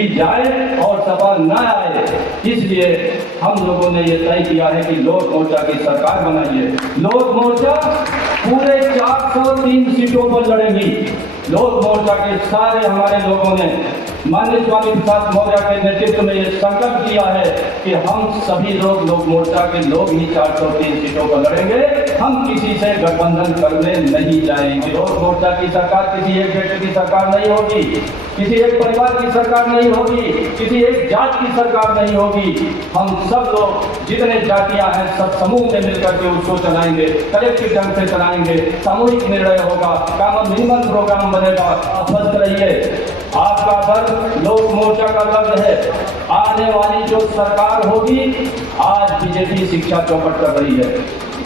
भी जाए और सपा न आए। इसलिए हम लोगों ने ये तय किया है कि लोक मोर्चा की सरकार बनाइए। लोक मोर्चा पूरे 403 सीटों पर लड़ेगी। लोक मोर्चा के सारे हमारे लोगों ने माननीय स्वामी प्रसाद मौर्य के नेतृत्व में ये संकल्प किया है कि हम सभी लोग लोक मोर्चा के लोग ही 403 सीटों पर लड़ेंगे। हम किसी से गठबंधन करने नहीं जाएंगे। लोक मोर्चा की सरकार किसी एक व्यक्ति की सरकार नहीं होगी, किसी एक परिवार की सरकार नहीं होगी, किसी एक जात की सरकार नहीं होगी। हम सब लोग जितने जातियां हैं सब समूह में मिलकर के उसको चलाएंगे, कलेक्टिव ढंग से चलाएंगे। सामूहिक निर्णय होगा, कॉमन मिनिमम प्रोग्राम बनेगा। आप स्वस्थ रहिए। आपका दल लोक मोर्चा का दल है। आने वाली जो सरकार होगी, आज बीजेपी शिक्षा चौपट कर रही है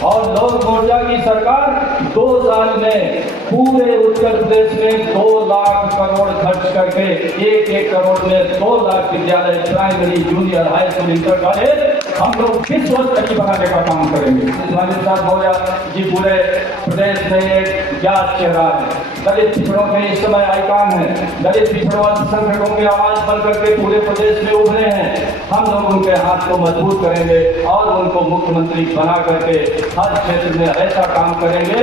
और लोक मोर्चा की सरकार 2 साल में पूरे उत्तर प्रदेश में 2 लाख करोड़ खर्च करके 1-1 करोड़ में 2 लाख विद्यालय, primary, junior, high school, inter college हम लोग विश्व स्तरीय बनाने का काम करेंगे। स्वामी प्रसाद मौर्य जी पूरे प्रदेश में एक ज्ञात चेहरा है। दलित पिछड़ों के इस समय आइकान है। दलित पिछड़ों अल्पसंख्यकों की आवाज बन करके पूरे प्रदेश में उभरे हैं। हम लोग उनके हाथ को मजबूत करेंगे और उनको मुख्यमंत्री बना करके हर क्षेत्र में ऐसा काम करेंगे।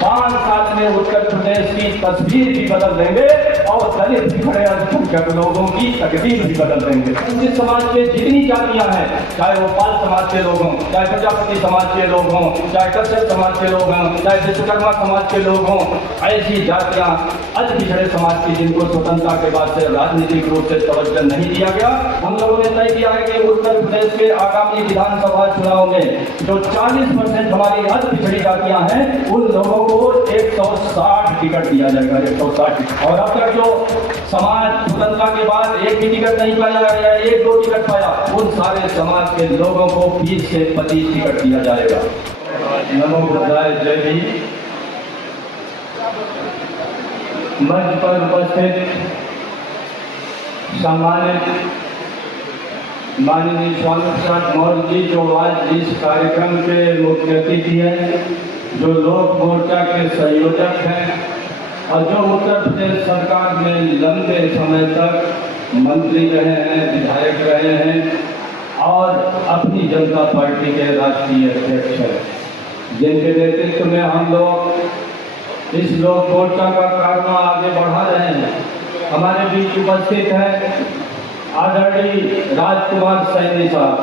5 साल में उत्तर प्रदेश की तस्वीर भी बदल देंगे और दलित पिछड़े अल्पसंख्यक लोगों की तकदीर भी बदल देंगे। इस समाज के जितनी जातियां हैं, चाहे वो पाल समाज के लोग हों, चाहे प्रजापति समाज के लोग हों, चाहे कश्यप समाज के लोग हों, चाहे विश्वकर्मा समाज के लोग हों, ऐसी जातियां अति पिछड़े समाज की जिनको स्वतंत्रता के बाद से राजनीतिक रूप से तवज्जो नहीं दिया गया। हम लोगों ने तय किया है कि उत्तर प्रदेश के आगामी विधानसभा चुनाव में जो 40% हमारी अति पिछड़ी जातियां हैं, उन लोगों को 160 टिकट दिया जाएगा। 160। और अब तक जो समाज स्वतंत्रता के बाद एक भी टिकट नहीं पाया या 1-2 टिकट पाया, उन सारे समाज के लोगों को 20 से 25 टिकट दिया जाएगा। नमो बुद्धाय। जय हिंद। मंच पर उपस्थित सम्मानित माननीय स्वामी प्रसाद मौर्य जी, जो आज इस कार्यक्रम के मुख्य अतिथि हैं, जो लोक मोर्चा के संयोजक हैं और जो उत्तर प्रदेश सरकार में लंबे समय तक मंत्री रहे हैं, विधायक रहे हैं और अपनी जनता पार्टी के राष्ट्रीय अध्यक्ष हैं, जिनके नेतृत्व में हम लोग इस लोक मोर्चा का कारनामा आगे बढ़ा रहे हैं। हमारे बीच उपस्थित हैं आदरणीय राजकुमार सैनी साहब।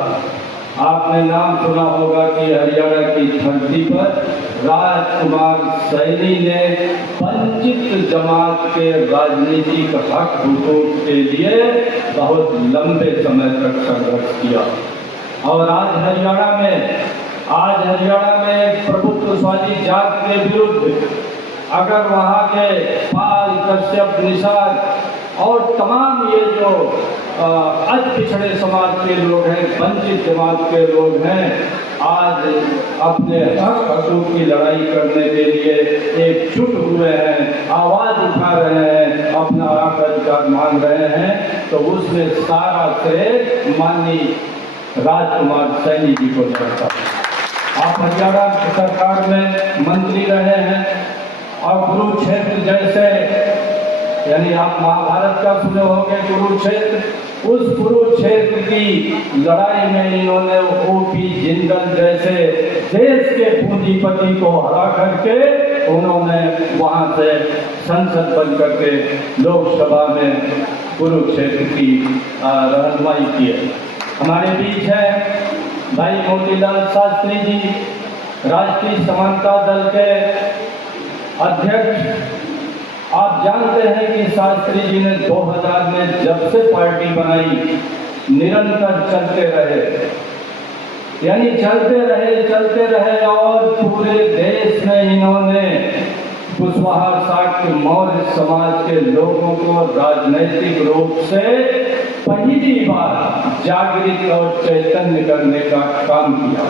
आपने नाम सुना होगा कि हरियाणा की धरती पर राजकुमार सैनी ने वंचित जमात के राजनीतिक हक हुकूक के लिए बहुत लंबे समय तक संघर्ष किया और आज हरियाणा में प्रभुत्ववादी जात के विरुद्ध अगर वहाँ के पाल, कश्यप, निषाद और तमाम ये जो अति पिछड़े समाज के लोग हैं, वंचित जमात के लोग हैं, आज अपने हक हकूक की लड़ाई करने के लिए एकजुट हुए हैं, आवाज उठा रहे हैं, अपना हक अधिकार मांग रहे हैं, तो उसमें सारा श्रेय माननीय राजकुमार सैनी जी को जाता है। आप हरियाणा सरकार में मंत्री रहे हैं और कुरुक्षेत्र जैसे, यानी आप महाभारत का सुने होंगे कुरुक्षेत्र, उस कुरुक्षेत्र की लड़ाई में इन्होंने ओपी जिंदल जैसे देश के पूंजीपति को हरा करके उन्होंने वहां से संसद बन करके लोकसभा में कुरुक्षेत्र की रहनुमाई की है। हमारे बीच है भाई मोतीलाल शास्त्री जी, राष्ट्रीय समानता दल के अध्यक्ष। आप जानते हैं कि शास्त्री जी ने 2000 में जब से पार्टी बनाई निरंतर चलते रहे और पूरे देश में इन्होंने कुशवाहा शाक्य मौर्य समाज के लोगों को राजनैतिक रूप से पहली बार जागृत और चैतन्य करने का काम किया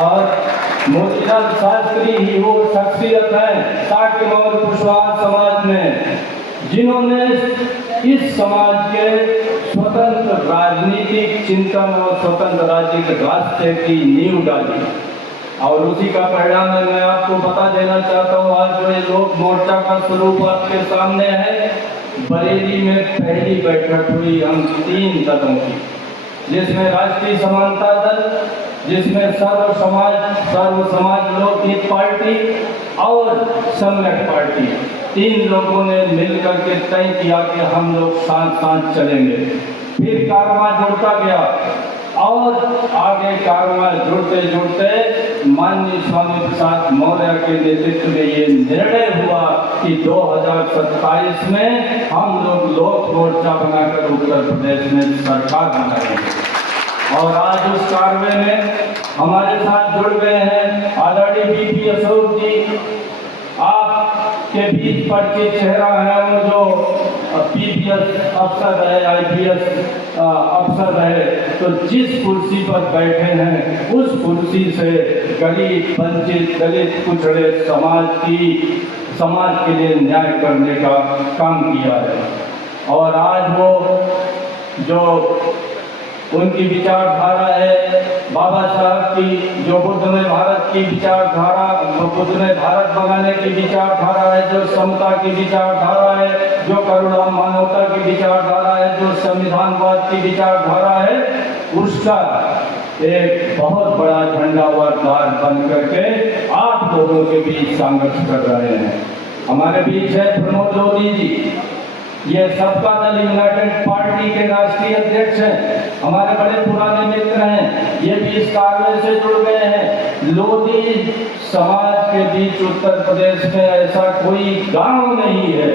और मोतीलाल शास्त्री ही वो शख्सियत है शाक्य मौर्य कुशवाहा समाज में जिन्होंने इस समाज के स्वतंत्र राजनीतिक चिंतन और स्वतंत्र राजनीतिक रास्ते की नींव डाली और उसी का परिणाम है। मैं आपको बता देना चाहता हूँ, आज जो ये लोक मोर्चा का स्वरूप आपके सामने है, बरेली में पहली बैठक हुई हम 3 दलों की, जिसमें राष्ट्रीय समानता दल, जिसमें सर्व समाज लोकहित पार्टी और सम्यक पार्टी, 3 लोगों ने मिलकर के तय किया कि हम लोग साथ साथ चलेंगे। फिर कारवां जुड़ता गया और आगे कारवां जुड़ते जुड़ते माननीय स्वामी प्रसाद मौर्य के नेतृत्व में ये निर्णय हुआ कि 2027 में हम लोग लोक मोर्चा बनाकर उत्तर प्रदेश में सरकार बनाएंगे। और आज उस कार्रवाई में हमारे साथ जुड़ गए हैं आदरणीय बीपी अशोक जी। आपके बीच परिचित चेहरा है वो जो पीपीएस अफसर रहे, आईपीएस अफसर रहे, तो जिस कुर्सी पर बैठे हैं उस कुर्सी से गरीब, वंचित, दलित, पिछड़े समाज के लिए न्याय करने का काम किया है। और आज वो जो उनकी विचारधारा है बाबा साहब की, जो बुद्ध ने भारत की विचारधारा, बुद्ध ने भारत बनाने की विचारधारा है, जो समता की विचारधारा है, जो करुणा मानवता की विचारधारा है, जो संविधानवाद की विचारधारा है, उसका एक बहुत बड़ा झंडावार बन करके आप लोगों के बीच संघर्ष कर रहे हैं। हमारे बीच है प्रमोद लोधी जी, ये सबका दल यूनाइटेड पार्टी के राष्ट्रीय अध्यक्ष हैं, हमारे बड़े पुराने मित्र हैं, ये भी इस कार्य से जुड़ गए हैं। लोधी समाज के बीच उत्तर प्रदेश में ऐसा कोई गांव नहीं है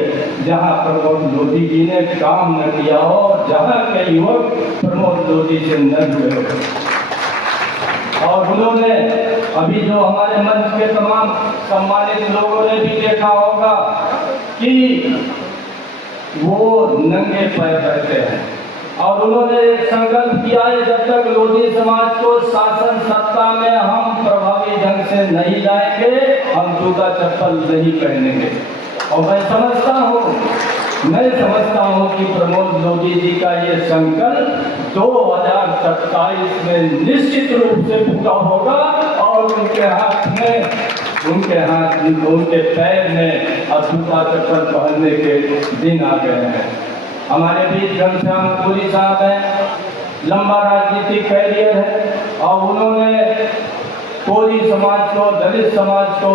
जहां प्रमोद लोधी जी ने काम न किया हो और जहां के युवक प्रमोद लोधी से न जुड़े हो। और उन्होंने अभी जो हमारे मंच के तमाम सम्मानित लोगों ने भी देखा होगा कि वो नंगे पैर रहते हैं और उन्होंने एक संकल्प किया है, जब तक लोधी समाज को शासन सत्ता में हम प्रभावी ढंग से नहीं लाएंगे हम जूता चप्पल नहीं पहनेंगे। और मैं समझता हूँ कि प्रमोद लोधी जी का ये संकल्प 2027 में निश्चित रूप से पूरा होगा और उनके पैर में अब जूता चप्पल पहनने के दिन आ गए हैं। हमारे बीच घनश्याम पुरी साहब हैं, लंबा राजनीतिक कैरियर है और उन्होंने कोरी समाज को, दलित समाज को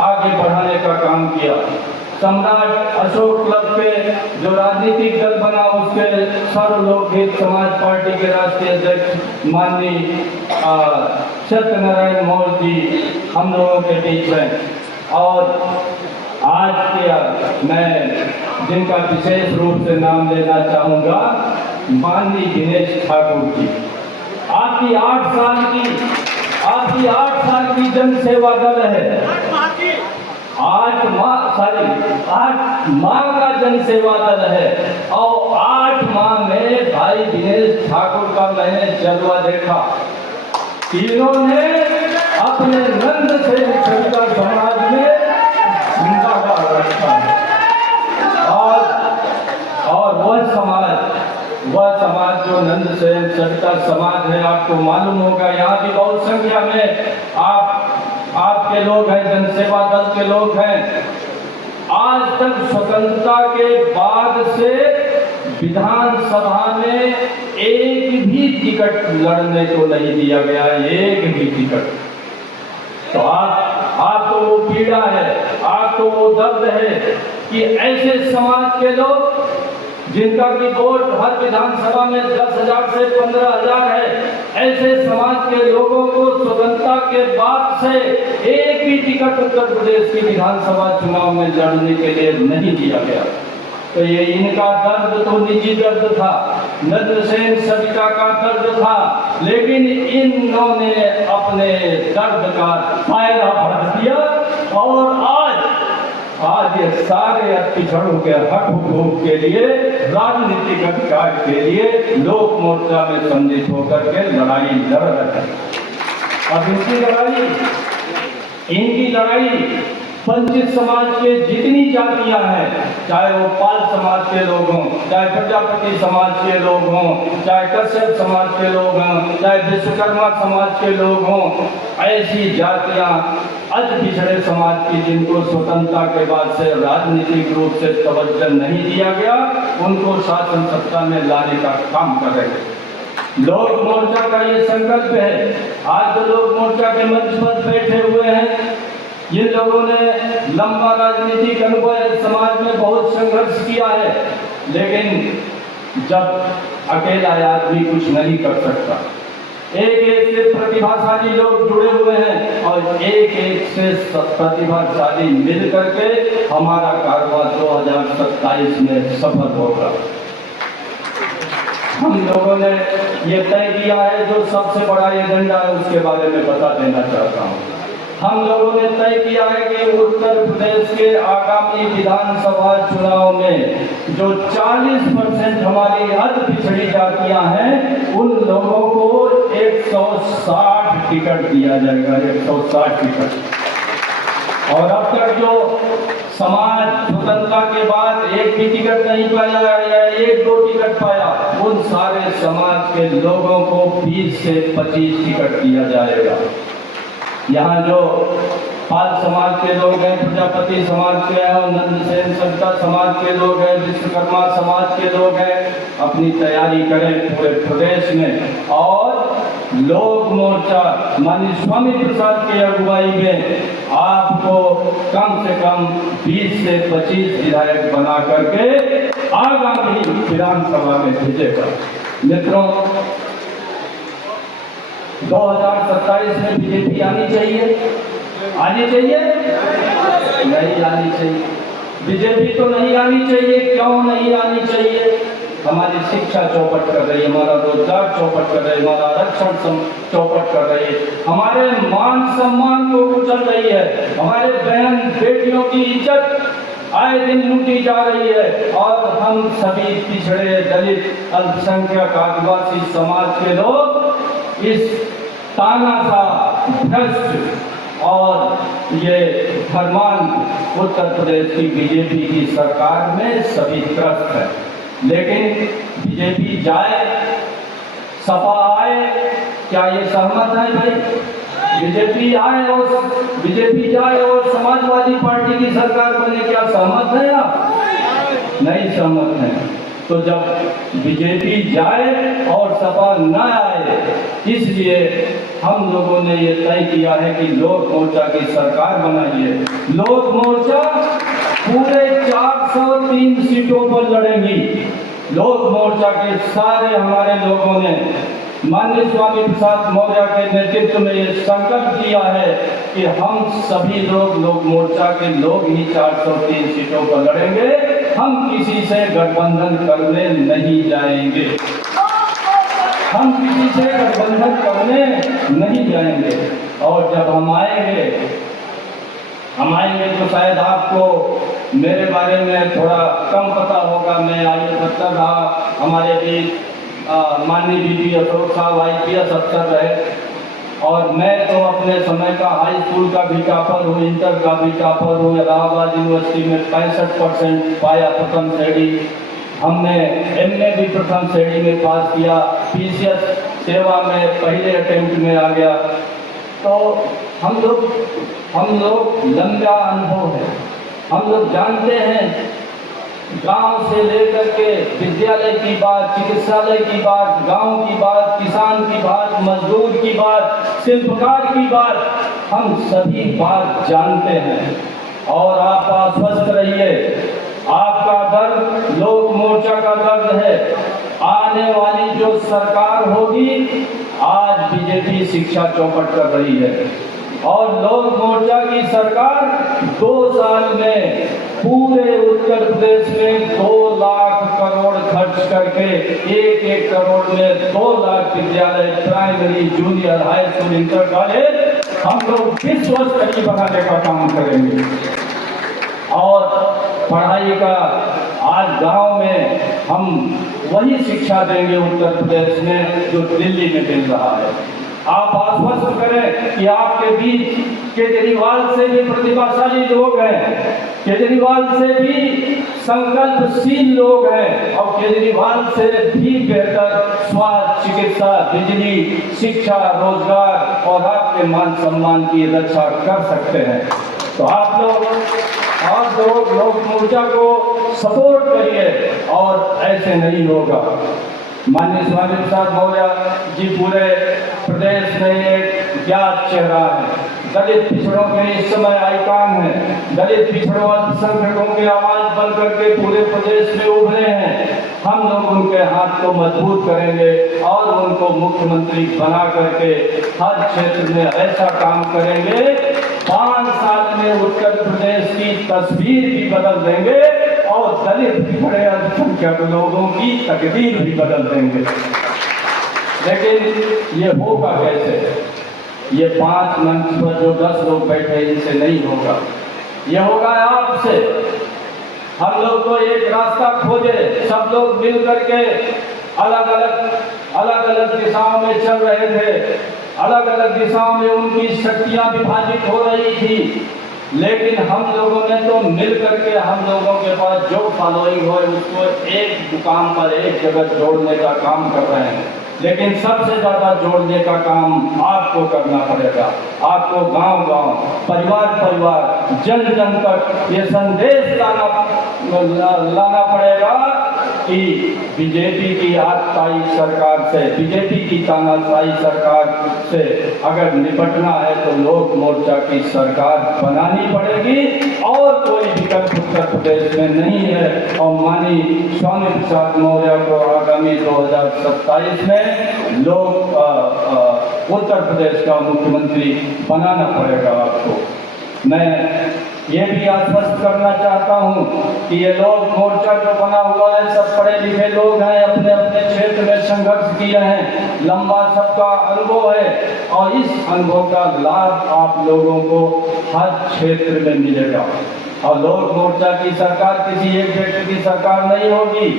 आगे बढ़ाने का काम किया। सम्राट अशोक क्लब के जो राजनीतिक दल बना उसके सर्व लोकहित समाज पार्टी के राष्ट्रीय अध्यक्ष माननीय सत्यनारायण मौर्य जी हम लोगों के बीच हैं। और आज के मैं जिनका विशेष रूप से नाम लेना चाहूँगा, माननीय दिनेश ठाकुर जी, आपकी 8 साल की जन सेवा दल है, 8 माह का जन सेवा दल है और 8 माह में भाई दिनेश ठाकुर का मैंने जलवा देखा। इन्होंने अपने नंद से सविता समाज में जिंदाबाद रखा है और वह समाज जो नंद से सविता समाज है, आपको मालूम होगा यहाँ भी बहुत संख्या में आपके लोग हैं, जनसेवा दल के लोग हैं। आज तक स्वतंत्रता के बाद से विधानसभा में एक भी टिकट लड़ने को नहीं दिया गया, एक भी टिकट। तो आपको वो पीड़ा है, आपको वो दर्द है कि ऐसे समाज के लोग जिनका की वोट हर विधानसभा में 10,000 से 15,000 है, ऐसे समाज के लोगों को स्वतंत्रता के बाद से एक भी टिकट उत्तर प्रदेश की विधानसभा चुनाव में लड़ने के लिए नहीं दिया गया। तो ये इनका दर्द तो निजी दर्द था, नंद सेन सविता का दर्द था, लेकिन इन्होंने अपने दर्द का दायरा बढ़ा दिया और आज ये सारे पिछड़ों के हक हुकूक के लिए, राजनीतिक अधिकार के लिए लोक मोर्चा में सम्मिलित होकर के लड़ाई लड़ रहे हैं। अब इनकी लड़ाई वंचित समाज के जितनी जातियां हैं, चाहे वो पाल समाज के लोग हों, चाहे प्रजापति समाज के लोग हों, चाहे कश्यप समाज के लोग हों, चाहे विश्वकर्मा समाज के लोग हों, ऐसी जातियां अति पिछड़े समाज की, जिनको स्वतंत्रता के बाद से राजनीतिक रूप से तवज्जो नहीं दिया गया, उनको शासन सत्ता में लाने का काम कर रहे हैं। लोक मोर्चा का ये संकल्प है। आज तो लोक मोर्चा के मंच पर बैठे हुए हैं, ये लोगों ने लंबा राजनीतिक अनुभव, समाज में बहुत संघर्ष किया है, लेकिन जब अकेला आदमी कुछ नहीं कर सकता, एक से प्रतिभाशाली लोग जुड़े हुए हैं और एक से प्रतिभाशाली मिल करके हमारा कारवां 2027 में सफल होगा। हम लोगों ने ये तय किया है, जो सबसे बड़ा एजेंडा है उसके बारे में बता देना चाहता हूँ। हम लोगों ने तय किया है कि उत्तर प्रदेश के आगामी विधानसभा चुनाव में जो 40% हमारी अति पिछड़ी जातियां हैं, उन लोगों को 160 टिकट दिया जाएगा, 160 टिकट। और अब तक जो समाज स्वतंत्रता के बाद एक भी टिकट नहीं पाया या 1-2 टिकट पाया, उन सारे समाज के लोगों को 20 से 25 टिकट दिया जाएगा। यहाँ जो पाल समाज के लोग हैं, प्रजापति समाज के हैं, नंदसेन सविता समाज के लोग हैं, विश्वकर्मा समाज के लोग हैं, अपनी तैयारी करें पूरे प्रदेश में। और लोक मोर्चा माननीय स्वामी प्रसाद की अगुवाई में आपको कम से कम 20 से 25 विधायक बना करके आगामी विधानसभा में भेजेगा। मित्रों, 2027 में बीजेपी आनी चाहिए, आनी चाहिए नहीं आनी चाहिए? बीजेपी तो नहीं आनी चाहिए। क्यों नहीं आनी चाहिए? हमारी शिक्षा चौपट कर रही है, हमारा रोजगार चौपट कर रही है, हमारा आरक्षण चौपट कर रही है, हमारे मान सम्मान को कुचल रही है, हमारे बहन बेटियों की इज्जत आए दिन लूटी जा रही है। और हम सभी पिछड़े, दलित, अल्पसंख्यक, आदिवासी समाज के लोग इस तानाशाह, भ्रष्ट और ये फरमान उत्तर प्रदेश की बीजेपी की सरकार में सभी त्रस्त है। लेकिन बीजेपी जाए, सपा आए, क्या ये सहमत है भाई? बीजेपी आए और बीजेपी जाए और समाजवादी पार्टी की सरकार बने, क्या सहमत है आप? नहीं सहमत हैं। तो जब बीजेपी जाए और सपा न आए, इसलिए हम लोगों ने ये तय किया है कि लोक मोर्चा की सरकार बनाइए। लोक मोर्चा पूरे 403 सीटों पर लड़ेंगी। लोक मोर्चा के सारे हमारे लोगों ने माननीय स्वामी प्रसाद मौर्य के नेतृत्व में ये संकल्प किया है कि हम सभी लोग लोक मोर्चा के लोग ही 403 सीटों पर लड़ेंगे। हम किसी से गठबंधन करने नहीं जाएंगे, हम किसी से गठबंधन करने नहीं जाएंगे। और जब हम आएंगे तो शायद आपको मेरे बारे में थोड़ा कम पता होगा। मैं IAS रहा, हमारे भी माननीय DG अशोक साहब IPS अफसर रहे, और मैं तो अपने समय का हाई स्कूल का भी टॉपर हूँ, इंटर का भी टॉपर हूँ। इलाहाबाद यूनिवर्सिटी में 65% पाया प्रथम श्रेणी। हमने MA भी प्रथम श्रेणी में पास किया। PCS सेवा में पहले अटेम्प्ट में आ गया। तो हम लोग लंबा अनुभव है, हम लोग जानते हैं गांव से लेकर के विद्यालय की बात, चिकित्सालय की बात, गांव की बात, किसान की बात, मजदूर की बात, शिल्पकार की बात, हम सभी बात जानते हैं। और आप आश्वस्त रहिए, आपका दर्द लोक मोर्चा का दर्द है। आने वाली जो सरकार होगी, आज बीजेपी शिक्षा चौपट कर रही है और लोक मोर्चा की सरकार 2 साल में पूरे उत्तर प्रदेश में 2 लाख करोड़ खर्च करके 1-1 करोड़ में 2 लाख विद्यालय, primary, junior, high school, inter college हम लोग विश्व स्तरीय बनाने का काम करेंगे। और पढ़ाई का आज गांव में हम वही शिक्षा देंगे उत्तर प्रदेश में जो दिल्ली में मिल रहा है। आप आश्वस्त करें कि आपके बीच केजरीवाल से भी प्रतिभाशाली लोग हैं, केजरीवाल से भी संकल्पशील लोग हैं और केजरीवाल से भी बेहतर स्वास्थ्य, चिकित्सा, बिजली, शिक्षा, रोजगार और आपके मान सम्मान की रक्षा कर सकते हैं। तो आप लोग लोक मोर्चा को सपोर्ट करिए और ऐसे नहीं होगा। माननीय स्वामी प्रसाद मौर्य जी पूरे प्रदेश में एक ज्ञात चेहरा है, दलित पिछड़ों के इस समय आइकॉन है, दलित पिछड़ों अल्पसंख्यकों की आवाज बन करके पूरे प्रदेश में उभरे हैं। हम लोग उनके हाथ को मजबूत करेंगे और उनको मुख्यमंत्री बना करके हर क्षेत्र में ऐसा काम करेंगे, 5 साल में उत्तर प्रदेश की तस्वीर भी बदल देंगे और दलित पिछड़े अल्पसंख्यक लोगों की तकदीर भी बदल देंगे। लेकिन ये होगा कैसे? ये 5 मंच पर जो 10 लोग बैठे इनसे नहीं होगा, ये होगा आपसे। हम लोग को एक रास्ता खोजे, सब लोग मिल करके अलग अलग दिशाओं में चल रहे थे, अलग अलग दिशाओं में उनकी शक्तियां विभाजित हो रही थी, लेकिन हम लोगों ने तो मिल करके हम लोगों के पास जो फॉलोइंग हो उसको एक मुकाम पर एक जगह जोड़ने का काम कर रहे हैं। लेकिन सबसे ज्यादा जोड़ने का काम आपको करना पड़ेगा। आपको गांव-गांव, परिवार, जन तक ये संदेश लाना पड़ेगा कि बीजेपी की आतताई सरकार से, बीजेपी की तानाशाही सरकार से अगर निपटना है तो लोक मोर्चा की सरकार बनानी पड़ेगी और कोई विकल्प उत्तर प्रदेश में नहीं है। और माननीय स्वामी प्रसाद मौर्य को आगामी 2027 में उत्तर प्रदेश का मुख्यमंत्री बनाना पड़ेगा आपको। मैं ये भी आश्वस्त करना चाहता हूँ कि ये लोक मोर्चा जो बना हुआ है सब पढ़े लिखे लोग हैं, अपने अपने क्षेत्र में संघर्ष किए हैं, लंबा सबका अनुभव है और इस अनुभव का लाभ आप लोगों को हर क्षेत्र में मिलेगा। और लोक मोर्चा की सरकार किसी एक व्यक्ति की सरकार नहीं होगी,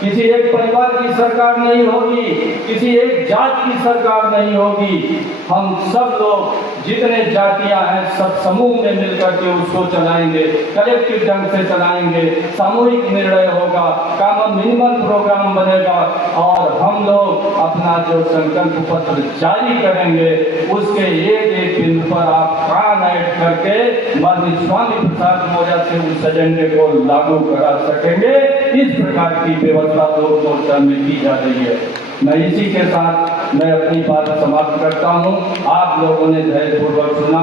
किसी एक परिवार की सरकार नहीं होगी, किसी एक जात की सरकार नहीं होगी। हम सब लोग जितने जातियां हैं सब समूह में मिलकर के उसको चलाएंगे, कलेक्टिव ढंग से चलाएंगे, सामूहिक निर्णय होगा, कॉमन मिनिमम प्रोग्राम बनेगा और हम लोग अपना जो संकल्प पत्र जारी करेंगे उसके एक बिंदु पर आप कान ऐड करके माननीय स्वामी प्रसाद मौर्य से उस एजेंडे को लागू करा सकेंगे। इस प्रकार की व्यवस्था लोक मोर्चा में की जा रही है। मैं इसी के साथ मैं अपनी बात समाप्त करता हूँ। आप लोगों ने धैर्यपूर्वक सुना।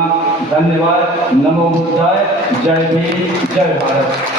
धन्यवाद। नमो बुद्धाय। जय भीम, जय भारत।